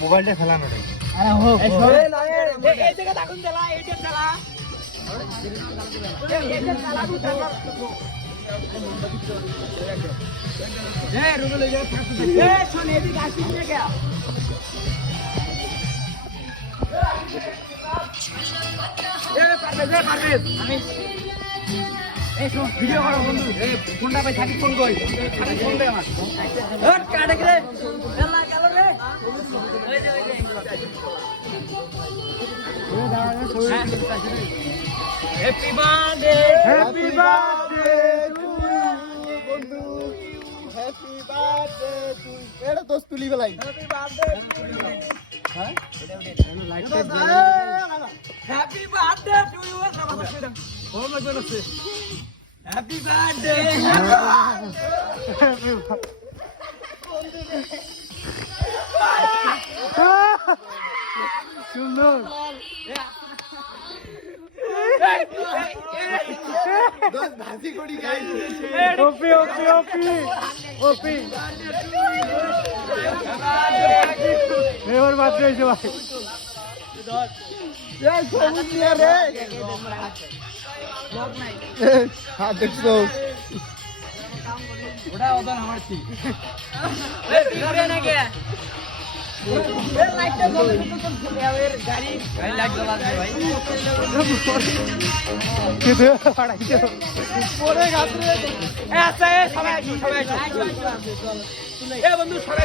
মোবাইলটা ফেলানো রে ভিডিও করো বন্ধু ফোনটা পাই থাকি ফোন কই ফোন দে আমার কাটে রে এলা গেল রে হ্যাপি বার্থডে টু বন্ধু হ্যাপি বার্থডে টু এড়া দোস্ত তুলি বেলাই হ্যাপি বার্থডে হ্যাঁ happy birthday to you oh my god happy birthday সুন্দর ভাজি করি গাইস ওপি ওপি ওপি ওপি এবার বাদ হইছে ভাই এই সবুজ নিয়া রে ব্লগ নাই হ্যাঁ দেখছো ওটা ওদন আমার কি এই ভিডিও না কে এই লাইটটা জ্বলে তো এর গাড়ি লাইট জ্বলা যায় ভাই কেদে পড়াইছো পরে গাছ রে এসে সবাই এ বন্ধু সবাই